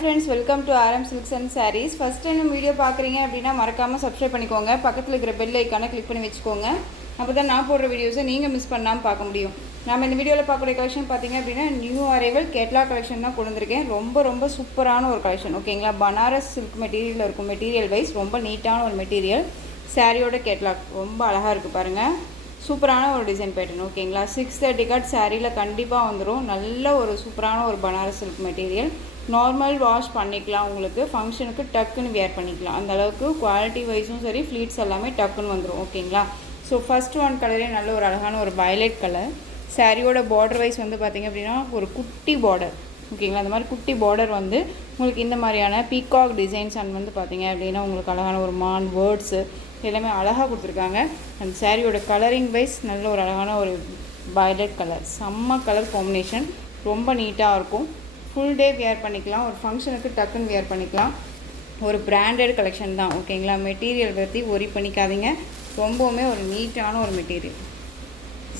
friends, welcome to RM Silks and Sarees. First time video பார்க்குறீங்க அப்படின்னா மறக்காமல் subscribe பண்ணிக்கோங்க. பக்கத்தில் இருக்கிற பெல் ஐக்கானை கிளிக் பண்ணி வச்சுக்கோங்க. அப்போ தான் நான் போடுற வீடியோஸை நீங்கள் மிஸ் பண்ணாமல் பார்க்க முடியும். நம்ம இந்த வீடியோவில் பார்க்கக்கூடிய கலெக்ஷன் பார்த்தீங்க அப்படின்னா நியூ அரைவல் கேட்லாக் கலெக்ஷன் தான் கொண்டு வந்திருக்கேன். ரொம்ப சூப்பரான ஒரு கலெக்ஷன், ஓகேங்களா. பனாரஸ் சில்க் மெட்டீரியல் இருக்கும். மெட்டீரியல் வைஸ் ரொம்ப நீட்டான ஒரு மெட்டீரியல். சாரியோட கேட்லாக் ரொம்ப அழகாக இருக்குது பாருங்கள். சூப்பரான ஒரு டிசைன் பேட்டர்ன், ஓகேங்களா. 630 கட் சாரியில் கண்டிப்பாக வந்துடும். நல்ல ஒரு சூப்பரான ஒரு Banaras silk material. Normal wash பண்ணிக்கலாம், உங்களுக்கு ஃபங்க்ஷனுக்கு டக்குன்னு வேர் பண்ணிக்கலாம். அந்த அளவுக்கு குவாலிட்டி வைஸும் சரி, ஃப்ளீட்ஸ் எல்லாமே டக்குன்னு வந்துடும், ஓகேங்களா. ஸோ ஃபஸ்ட் ஒன் கலரே நல்ல ஒரு அழகான ஒரு வயலட் கலர். சாரியோட பார்டர் வைஸ் வந்து பார்த்திங்க அப்படின்னா ஒரு குட்டி பார்டர், ஓகேங்களா. அந்த மாதிரி குட்டி பார்டர் வந்து உங்களுக்கு இந்த மாதிரியான பீகாக் டிசைன்ஸ் அண்ட் வந்து பார்த்திங்க அப்படின்னா உங்களுக்கு அழகான ஒரு மான் வேர்ட்ஸு எல்லாமே அழகாக கொடுத்துருக்காங்க. அந்த சாரியோட கலரிங் வைஸ் நல்ல ஒரு அழகான ஒரு வயலட் கலர், செம்ம கலர் காம்பினேஷன், ரொம்ப நீட்டாக இருக்கும். ஃபுல் டே வியர் பண்ணிக்கலாம், ஒரு ஃபங்க்ஷனுக்கு டக்குன்னு வியர் பண்ணிக்கலாம். ஒரு பிராண்டட் கலெக்ஷன் தான், ஓகேங்களா. மெட்டீரியல் பற்றி ஒரி பண்ணிக்காதீங்க, ரொம்பவுமே ஒரு நீட்டான ஒரு மெட்டீரியல்.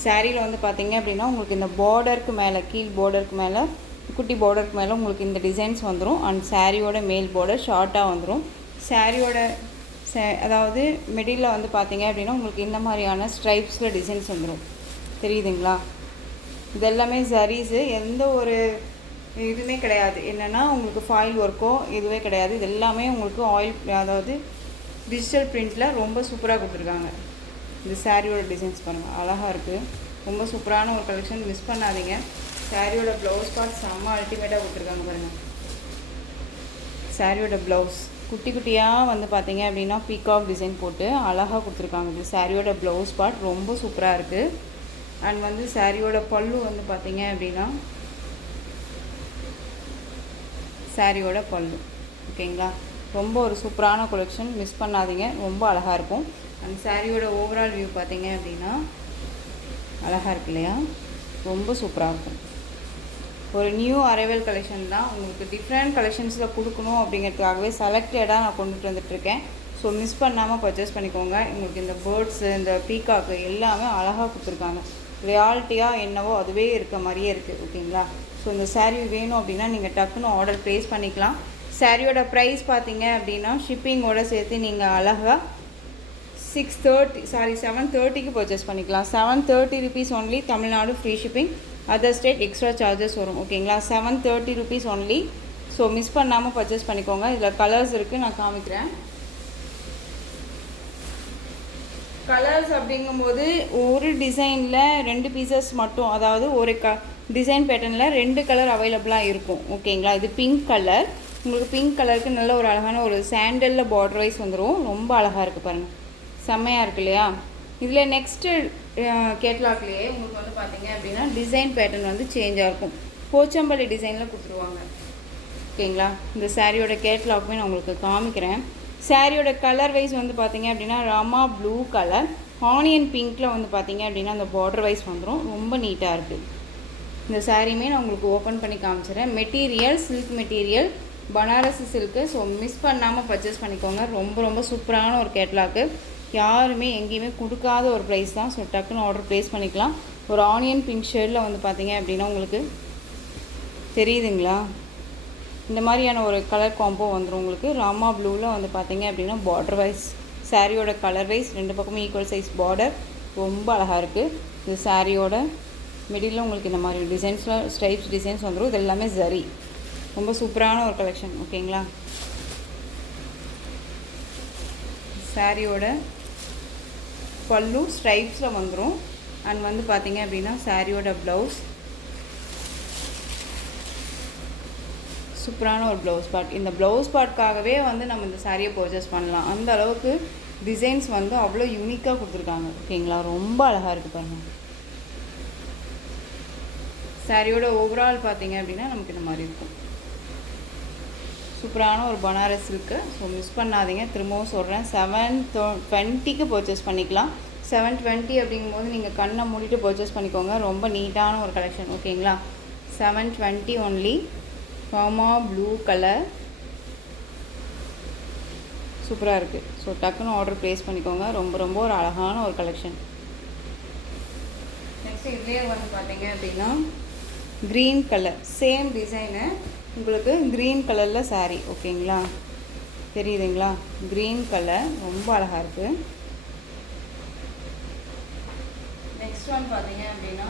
சாரியில் வந்து பார்த்திங்க அப்படின்னா உங்களுக்கு இந்த பார்டருக்கு மேலே, கீழ் பார்டருக்கு மேலே, குட்டி பார்டருக்கு மேலே உங்களுக்கு இந்த டிசைன்ஸ் வந்துடும். அண்ட் சாரியோட மேல் பார்டர் ஷார்ட்டாக வந்துடும். சாரியோட அதாவது மிடில் வந்து பார்த்திங்க அப்படின்னா உங்களுக்கு இந்த மாதிரியான ஸ்ட்ரைப்ஸில் டிசைன்ஸ் வந்துடும், தெரியுதுங்களா. இதெல்லாமே ஜரீஸு, எந்த ஒரு இதுவுமே கிடையாது. என்னென்னா உங்களுக்கு ஃபாயில் ஒர்க்கோ இதுவே கிடையாது. இது எல்லாமே உங்களுக்கு ஆயில், அதாவது டிஜிட்டல் பிரிண்டில் ரொம்ப சூப்பராக கொடுத்துருக்காங்க. இந்த சாரியோட டிசைன்ஸ் பாருங்கள், அழகாக இருக்குது. ரொம்ப சூப்பரான ஒரு கலெக்ஷன், மிஸ் பண்ணாதீங்க. சாரியோட ப்ளவுஸ் பார்ட் செம்ம அல்டிமேட்டாக கொடுத்துருக்காங்க பாருங்கள். சாரியோட ப்ளவுஸ் குட்டி குட்டியாக வந்து பார்த்தீங்க அப்படின்னா பீகாக் டிசைன் போட்டு அழகாக கொடுத்துருக்காங்க. இது சாரியோட ப்ளவுஸ் பார்ட் ரொம்ப சூப்பராக இருக்குது. அண்ட் வந்து சாரியோட பல்லு வந்து பார்த்தீங்க அப்படின்னா சாரியோட பல்லு, ஓகேங்களா. ரொம்ப ஒரு சூப்பரான கலெக்ஷன், மிஸ் பண்ணாதீங்க, ரொம்ப அழகாக இருக்கும். அண்ட் சாரியோட ஓவரால் வியூ பார்த்தீங்க அப்படின்னா அழகாக இருக்கு இல்லையா, ரொம்ப சூப்பராக இருக்கும். ஒரு நியூ அரைவல் கலெக்ஷன் தான், உங்களுக்கு டிஃப்ரெண்ட் கலெக்ஷன்ஸில் கொடுக்கணும் அப்படிங்கிறதுக்காகவே செலக்டடாக நான் கொண்டுட்டு வந்துட்டுருக்கேன். ஸோ மிஸ் பண்ணாமல் பர்ச்சேஸ் பண்ணிக்கோங்க. உங்களுக்கு இந்த பேர்ட்ஸு, இந்த பீகாக்கு எல்லாமே அழகாக கொடுத்துருக்காங்க. ரியாலிட்டியாக என்னவோ அதுவே இருக்க மாதிரியே இருக்குது, ஓகேங்களா. ஸோ இந்த சாரீ வேணும் அப்படின்னா நீங்கள் டக்குன்னு ஆர்டர் ப்ளேஸ் பண்ணிக்கலாம். சாரியோட ப்ரைஸ் பார்த்தீங்க அப்படின்னா ஷிப்பிங்கோடு சேர்த்து நீங்கள் அழகாக 730க்கு பர்ச்சேஸ் பண்ணிக்கலாம். 730 rupees only, Tamil Nadu free shipping. Other state extra charges வரும், ஓகேங்களா. 730 rupees ஒன்லி. ஸோ மிஸ் பண்ணாமல் பர்ச்சேஸ் பண்ணிக்கோங்க. இதில் கலர்ஸ் இருக்குது, நான் காமிக்கிறேன். கலர்ஸ் அப்படிங்கும்போது ஒரு டிசைனில் 2 பீசஸ் மட்டும், அதாவது ஒரு டிசைன் பேட்டர்னில் 2 கலர் அவைலபிளாக இருக்கும், ஓகேங்களா. இது பிங்க் கலர். உங்களுக்கு பிங்க் கலருக்கு நல்ல ஒரு அழகான ஒரு சாண்டலில் பார்டர் வைஸ் வந்துடும். ரொம்ப அழகாக இருக்குது பாருங்கள், செம்மையாக இருக்கு இல்லையா. இதில் நெக்ஸ்ட்டு கேட்லாக்லேயே உங்களுக்கு வந்து பார்த்தீங்க அப்படின்னா டிசைன் பேட்டர்ன் வந்து சேஞ்சாக இருக்கும். போச்சம்பள்ளி டிசைனில் கொடுத்துருவாங்க, ஓகேங்களா. இந்த சாரியோட கேட்லாக்குமே நான் உங்களுக்கு காமிக்கிறேன். சாரியோட கலர் வைஸ் வந்து பார்த்திங்க அப்படின்னா ராமா ப்ளூ கலர், ஆனியன் பிங்க்கில் வந்து பார்த்திங்க அப்படின்னா அந்த பார்டர் வைஸ் வந்துடும். ரொம்ப நீட்டாக இருக்குது. இந்த சாரியுமே நான் உங்களுக்கு ஓப்பன் பண்ணி காமிச்சிடுறேன். Material silk material, Banarasi silk. So miss பண்ணாமல் பர்ச்சேஸ் பண்ணிக்கோங்க. ரொம்ப சூப்பரான ஒரு கேட்லாக்கு, யாருமே எங்கேயுமே கொடுக்காத ஒரு ப்ரைஸ் தான். ஸோ டக்குன்னு ஆர்டர் ப்ளேஸ் பண்ணிக்கலாம். ஒரு ஆனியன் பிங்க் ஷேடில் வந்து பார்த்திங்க அப்படின்னா உங்களுக்கு தெரியுதுங்களா, இந்த மாதிரியான ஒரு கலர் காம்போ வந்துடும் உங்களுக்கு. ராமா ப்ளூவில் வந்து பார்த்திங்க அப்படின்னா பார்டர் வைஸ், சாரியோட கலர் வைஸ் 2 பக்கமும் ஈக்குவல் சைஸ் பார்டர், ரொம்ப அழகாக இருக்குது. இந்த சாரியோட மிடில் உங்களுக்கு இந்த மாதிரி டிசைன்ஸில் ஸ்ட்ரைப்ஸ் டிசைன்ஸ் வந்துடும். இது எல்லாமே ஜரி, ரொம்ப சூப்பரான ஒரு கலெக்ஷன், ஓகேங்களா. சாரியோட பல்லு ஸ்ட்ரைப்ஸில் வந்துடும். அண்ட் வந்து பார்த்திங்க அப்படின்னா சாரியோட ப்ளவுஸ் சூப்பரான ஒரு ப்ளவுஸ் பார்ட். இந்த ப்ளவுஸ் பார்ட்காகவே வந்து நம்ம இந்த சாரியை பர்ச்சேஸ் பண்ணலாம். அந்த அளவுக்கு டிசைன்ஸ் வந்து அவ்வளோ யூனிக்காக கொடுத்துருக்காங்க, ஓகேங்களா. ரொம்ப அழகாக இருக்குது பாருங்கள். சாரியோட ஓவரால் பார்த்தீங்க அப்படின்னா நமக்கு இந்த மாதிரி இருக்கும். சூப்பரான ஒரு பனாரஸ் இருக்குது. ஸோ மிஸ் பண்ணாதீங்க. திரும்பவும் சொல்கிறேன், 720க்கு பர்ச்சேஸ் பண்ணிக்கலாம். 720 அப்படிங்கும்போது நீங்கள் கண்ணை மூடிட்டு பர்ச்சேஸ் பண்ணிக்கோங்க. ரொம்ப நீட்டான ஒரு கலெக்ஷன், ஓகேங்களா. 720 ஒன்லி. ராமா ப்ளூ கலர் சூப்பராக இருக்குது. ஸோ டக்குன்னு ஆர்டர் ப்ளேஸ் பண்ணிக்கோங்க. ரொம்ப ஒரு அழகான ஒரு கலெக்ஷன். நெக்ஸ்ட்டு இதுலேயே வந்து பார்த்தீங்க அப்படின்னா க்ரீன் கலர் சேம் டிசைனு, உங்களுக்கு க்ரீன் கலரில் saree. ஓகேங்களா, தெரியுதுங்களா? க்ரீன் கலர் ரொம்ப அழகாக இருக்குது. நெக்ஸ்ட் ஒன் பார்த்தீங்க அப்படின்னா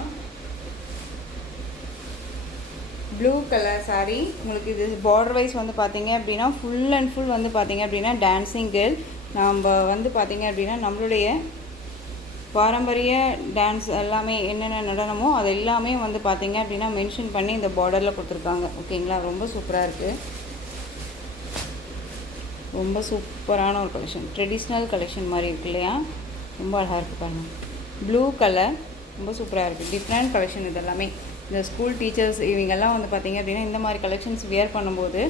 ப்ளூ கலர் saree. உங்களுக்கு இது பார்டர் வைஸ் வந்து பார்த்தீங்க அப்படின்னா ஃபுல் அண்ட் ஃபுல் வந்து பார்த்தீங்க அப்படின்னா டான்ஸிங் கேர்ள். நம்ம வந்து பார்த்தீங்க அப்படின்னா நம்மளுடைய பாரம்பரிய டான்ஸ் எல்லாமே என்னென்ன நடனமோ அது எல்லாமே வந்து பார்த்தீங்க அப்படின்னா மென்ஷன் பண்ணி இந்த பார்டரில் கொடுத்துருக்காங்க. ஓகேங்களா, ரொம்ப சூப்பராக இருக்குது. ரொம்ப சூப்பரான ஒரு கலெக்ஷன், ட்ரெடிஷ்னல் கலெக்ஷன் மாதிரி இருக்கு இல்லையா? ரொம்ப அழகாக இருக்குது பாருங்கள். ப்ளூ கலர் ரொம்ப சூப்பராக இருக்குது. டிஃப்ரெண்ட் கலெக்ஷன் இது எல்லாமே. இந்த ஸ்கூல் டீச்சர்ஸ் இவங்கெல்லாம் வந்து பார்த்திங்க அப்படின்னா இந்த மாதிரி கலெக்ஷன்ஸ் வியர் பண்ணும்போது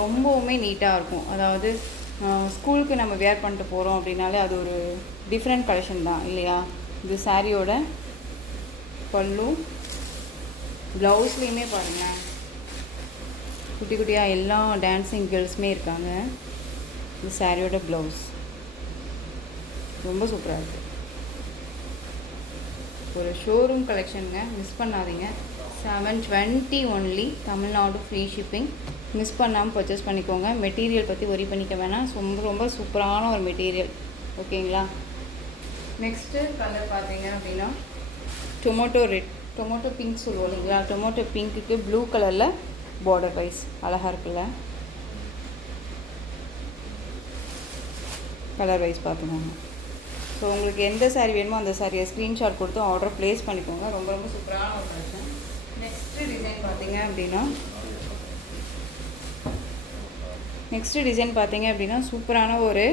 ரொம்பவுமே நீட்டாக இருக்கும். அதாவது ஸ்கூலுக்கு நம்ம வியர் பண்ணிட்டு போகிறோம் அப்படின்னாலே அது ஒரு டிஃப்ரெண்ட் கலெக்ஷன் தான் இல்லையா? இது சாரியோட பல்லு. ப்ளவுஸ்லேயுமே பாருங்கள் குட்டி குட்டியாக எல்லா டான்ஸிங் கேர்ள்ஸுமே இருக்காங்க. இது சாரியோட ப்ளவுஸ் ரொம்ப சூப்பராக இருக்குது. ஒரு ஷோரூம் கலெக்ஷனுங்க, மிஸ் பண்ணாதீங்க. 720 only, Tamil Nadu free shipping. Miss பண்ணாமல் பர்ச்சேஸ் பண்ணிக்கோங்க. மெட்டீரியல் பற்றி ஒரி பண்ணிக்க வேணாம், ரொம்ப ரொம்ப சூப்பரான ஒரு மெட்டீரியல். ஓகேங்களா, நெக்ஸ்ட்டு கலர் பார்த்தீங்க அப்படின்னா டொமேட்டோ ரெட், டொமேட்டோ பிங்க் சொல்லுவோம் இல்லைங்களா? டொமேட்டோ பிங்க்குக்கு ப்ளூ கலரில் பார்டர் வைஸ் அழகாக இருக்குல்ல? கலர் வைஸ் பார்த்துக்கோங்க. ஸோ உங்களுக்கு எந்த சாரீ வேணுமோ அந்த சாரியை ஸ்க்ரீன்ஷாட் கொடுத்து ஆர்டர் ப்ளேஸ் பண்ணிக்கோங்க. ரொம்ப ரொம்ப சூப்பரான ஒரு கலெக்ஷன். நெக்ஸ்ட்டு டிசைன் பார்த்தீங்க அப்படின்னா சூப்பரான ஒரு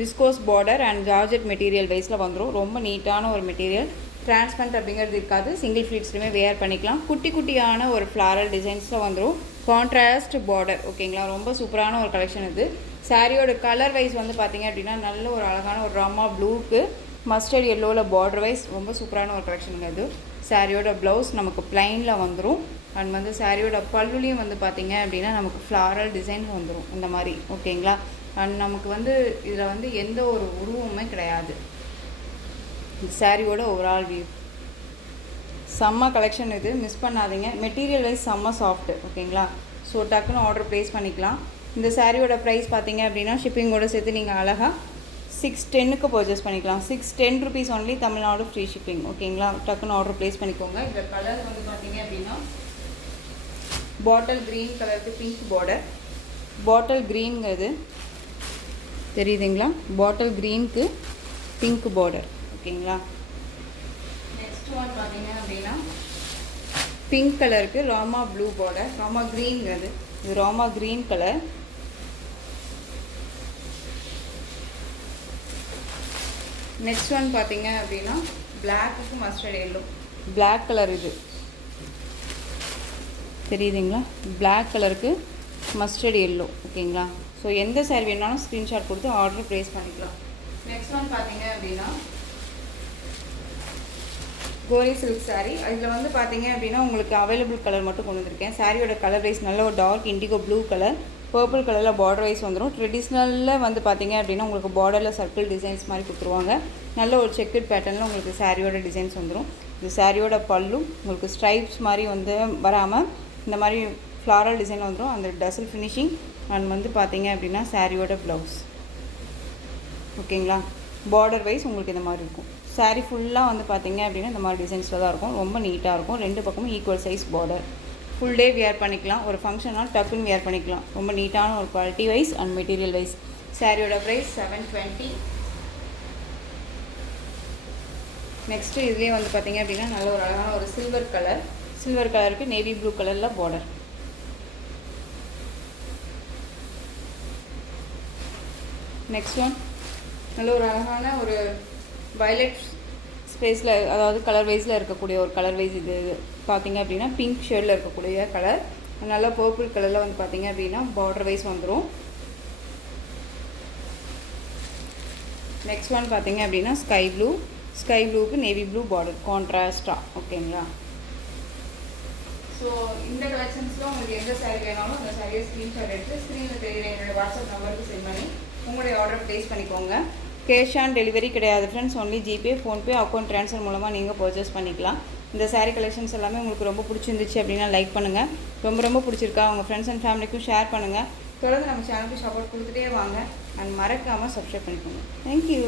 viscose border and georgette material வைஸில் வந்துடும். ரொம்ப நீட்டான ஒரு மெட்டீரியல். டிரான்ஸ்பரண்ட் அப்படிங்கிறது இருக்காது. சிங்கிள் ஃப்ளீட்ஸ்லையுமே வேர் பண்ணிக்கலாம். குட்டி குட்டியான ஒரு ஃப்ளாரல் டிசைன்ஸில் வந்துடும். Contrast border. ஓகேங்களா, ரொம்ப சூப்பரான ஒரு கலெக்ஷன் இது. சாரியோட கலர் வைஸ் வந்து பார்த்திங்க அப்படின்னா நல்ல ஒரு அழகான ஒரு ராமா ப்ளூக்கு மஸ்டர்ட் எல்லோவில் பார்டர் வைஸ் ரொம்ப சூப்பரான ஒரு கலெக்ஷனுங்க இது. சாரியோட ப்ளவுஸ் நமக்கு ப்ளைனில் வந்துடும். அண்ட் வந்து சாரியோட பல்லுலேயும் வந்து பார்த்திங்க அப்படின்னா நமக்கு ஃப்ளாரல் டிசைன் வந்துடும் இந்த மாதிரி. ஓகேங்களா, அண்ட் நமக்கு வந்து இதில் வந்து எந்த ஒரு உருவமுமே கிடையாது. சாரியோட ஓவரால் வியூ செம்ம கலெக்ஷன் இது, மிஸ் பண்ணாதீங்க. மெட்டீரியல் வைஸ் செம்ம சாஃப்ட்டு. ஓகேங்களா, ஸோ டக்குன்னு ஆர்டர் ப்ளேஸ் பண்ணிக்கலாம். இந்த சாரியோட ப்ரைஸ் பார்த்தீங்க அப்படின்னா ஷிப்பிங்கோடு சேர்த்து நீங்கள் அழகாக 610க்கு பர்ச்சேஸ் பண்ணிக்கலாம். 610 rupees only, Tamil Nadu free shipping. ஓகேங்களா, டக்குன்னு ஆர்டர் ப்ளேஸ் பண்ணிக்கோங்க. இந்த கலர் வந்து பார்த்தீங்க அப்படின்னா பாட்டில் க்ரீன் கலருக்கு பிங்க் பார்டர். பாட்டில் க்ரீனுங்கிறது தெரியுதுங்களா? பாட்டில் க்ரீனுக்கு பிங்க் பார்டர். ஓகேங்களா, நெக்ஸ்ட் ஒன் பார்த்தீங்க அப்படின்னா பிங்க் கலருக்கு ராமா ப்ளூ பார்டர். ராமா க்ரீனுங்கிறது இது Rama green colour. Next one பார்த்தீங்க அப்படின்னா பிளாக்குக்கு மஸ்டர்ட் எல்லோ. பிளாக் கலர் இது தெரியுதுங்களா? பிளாக் கலருக்கு மஸ்டர்ட் எல்லோ. ஓகேங்களா, ஸோ எந்த சாரி வேணாலும் ஸ்க்ரீன்ஷாட் கொடுத்து ஆர்டர் ப்ளேஸ் பண்ணிக்கலாம். நெக்ஸ்ட் ஒன் பார்த்தீங்க அப்படின்னா கோரி சில்க் சாரீ. அதில் வந்து பார்த்தீங்க அப்படின்னா உங்களுக்கு அவைலபிள் கலர் மட்டும் கொண்டு வந்திருக்கேன். சாரியோட கலர் வைஸ் நல்ல ஒரு dark indigo blue colour, purple கலரில் பார்டர் வைஸ் வந்துடும். ட்ரெடிஷ்னலில் வந்து பார்த்தீங்க அப்படின்னா உங்களுக்கு பார்டரில் சர்க்கிள் டிசைன்ஸ் மாதிரி கொடுத்துருவாங்க. நல்ல ஒரு செக்குட் பேட்டர்னில் உங்களுக்கு சாரியோட டிசைன்ஸ் வந்துடும். இது சாரியோட பல்லு உங்களுக்கு ஸ்ட்ரைப்ஸ் மாதிரி வந்து வராமல் இந்த மாதிரி ஃப்ளாரல் டிசைன் வந்துடும். அந்த டசல் ஃபினிஷிங் அண்ட் வந்து பார்த்தீங்க அப்படின்னா சாரியோட ப்ளவுஸ். ஓகேங்களா, பார்டர் வைஸ் உங்களுக்கு இந்த மாதிரி இருக்கும். சாரீ ஃபுல்லாக வந்து பார்த்தீங்க அப்படின்னா இந்த மாதிரி டிசைன்ஸில் தான் இருக்கும். ரொம்ப நீட்டாக இருக்கும். ரெண்டு பக்கமும் equal size border. Full day wear பண்ணிக்கலாம். ஒரு ஃபங்க்ஷனால் டக்குன்னு வியர் பண்ணிக்கலாம். ரொம்ப நீட்டான ஒரு quality wise and material wise. சாரியோட ப்ரைஸ் 720. நெக்ஸ்ட்டு இதுலேயே வந்து பார்த்தீங்க அப்படின்னா நல்ல ஒரு அழகான ஒரு சில்வர் கலருக்கு நேவி ப்ளூ கலரில் பார்டர். நெக்ஸ்ட் ஒன் நல்ல ஒரு அழகான ஒரு வயலட் ஸ்பேஸில், அதாவது கலர் வைஸில் இருக்கக்கூடிய ஒரு கலர் வைஸ். இது பார்த்திங்க அப்படின்னா பிங்க் ஷேடில் இருக்கக்கூடிய கலர். நல்லா பர்பிள் கலரில் வந்து பார்த்திங்க அப்படின்னா பார்டர் வைஸ் வந்துடும். நெக்ஸ்ட் ஒன் பார்த்திங்க அப்படின்னா ஸ்கை ப்ளூக்கு நேவி ப்ளூ பார்டர் கான்ட்ராஸ்டாக. ஓகேங்களா, ஸோ இந்த கலெக்ஷன்ஸில் உங்களுக்கு எந்த சாரீ வேணாலும் அந்த சாரியை ஸ்க்ரீன்ஷாட் எடுத்து ஸ்க்ரீனில் தெரியுற என்னோடய வாட்ஸ்அப் நம்பருக்கு சென்ட் பண்ணி உங்களுடைய ஆர்டர் ப்ளேஸ் பண்ணிக்கோங்க. கேஷ் ஆன் டெலிவரி கிடையாது friends, only GPay, PhonePe, account transfer மூலமாக நீங்கள் பர்ச்சேஸ் பண்ணிக்கலாம். இந்த saree கலெக்ஷன்ஸ் எல்லாமே உங்களுக்கு ரொம்ப பிடிச்சிருந்துச்சு அப்படின்னா லைக் பண்ணுங்கள். ரொம்ப பிடிச்சிருக்கா உங்கள் ஃப்ரெண்ட்ஸ் அண்ட் ஃபேமிலிக்கும் ஷேர் பண்ணுங்கள். தொடர்ந்து நம்ம சேனலுக்கு சப்போர்ட் கொடுத்துட்டே வாங்க. அண்ட் மறக்காமல் சப்ஸ்கிரைப் பண்ணிக்கோங்க. தேங்க்யூ.